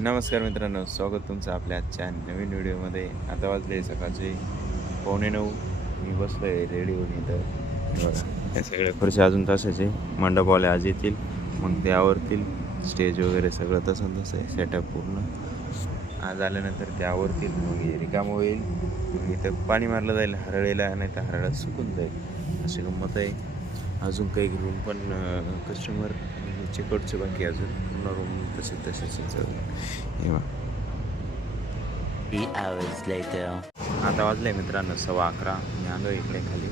नमस्कार मित्रांनो, स्वागत तुमचं आपल्या आजच्या नवीन व्हिडिओमध्ये. आता वाजले सकाळचे 8:45. मी बसलो आहे रेडी होऊन इथं. हे बघा, या सगळ्या खुर्च्या अजून तसेच आहे. मंडपवाले आज येतील, मग ते आवरतील. स्टेज वगैरे सगळं तसं आहे, सेटअप पूर्ण. आज आल्यानंतर ते आवरतील, मग रिकामं होईल. मग इथं पाणी मारलं जाईल हरळीला, नाही तर हरळात सुकून जाईल, अशी गंमत आहे. अजून काही रूम पण कस्टमर चेकआउटचे बाकी, अजून पूर्ण रूम तसेच आता वाजले मित्रांनो 11:15. मी आलो इकडे खाली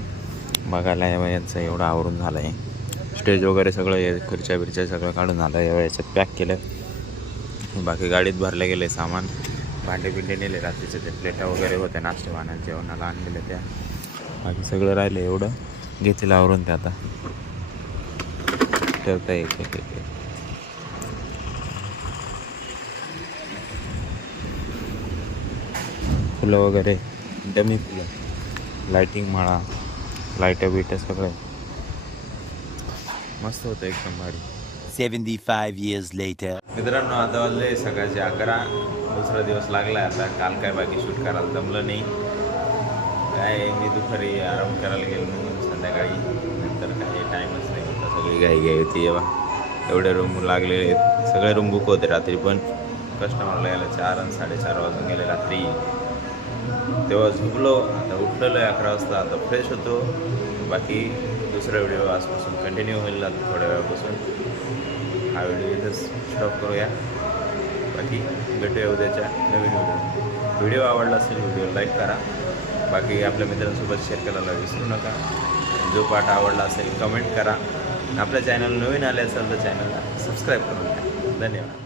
बघायला. यांचं एवढं आवरून झालं आहे. स्टेज वगैरे सगळं, खुर्च्या बिरच्या सगळं काढून झालं. याच्यात पॅक केलं. बाकी गाडीत भरलं गेले सामान. भांडे बिंडे नेले रात्रीचे, ते प्लेटा वगैरे होत्या नाश्ते पाण्यात जेवणाला आणलेल्या त्या. बाकी सगळं राहिलं एवढं घेतील आवरून. ते आता ठेवता येईल. फुलं वगैरे, डमी फुलं, लाईटिंग म्हणा, लाईटं बिटं सगळं मस्त होतं, एकदम भारी. 75 years later. मित्रांनो, आता वाजले सकाळचे 11. दुसरा दिवस लागला आता. काल काय बाकी शूट करायला जमलं नाही. काय मी दुपारी आराम करायला गेलो, म्हणून संध्याकाळी नंतर काही टाईमच नाही होता. सगळी घाई होती. एवढे रूम लागले, सगळे रूम बुक होते रात्री, पण कस्टमरला यायला 4 आणि 4:30 वाजून गेले रात्री. तेव्हा झोपलो. आता उठलेलो आहे 11 वाजता. आता फ्रेश होतो. बाकी दुसरा व्हिडिओ आजपासून कंटिन्यू होईल. आता थोड्या वेळापासून हा व्हिडिओ इथंच स्टॉप करूया. बाकी भेटूया उद्याच्या नवीन व्हिडिओ आवडला असेल व्हिडिओ लाईक करा. बाकी आपल्या मित्रांसोबत शेअर करायला विसरू नका. जो पाठ आवडला असेल कमेंट करा. आपल्या चॅनल नवीन आले असेल तर चॅनलला सबस्क्राईब करून घ्या. धन्यवाद.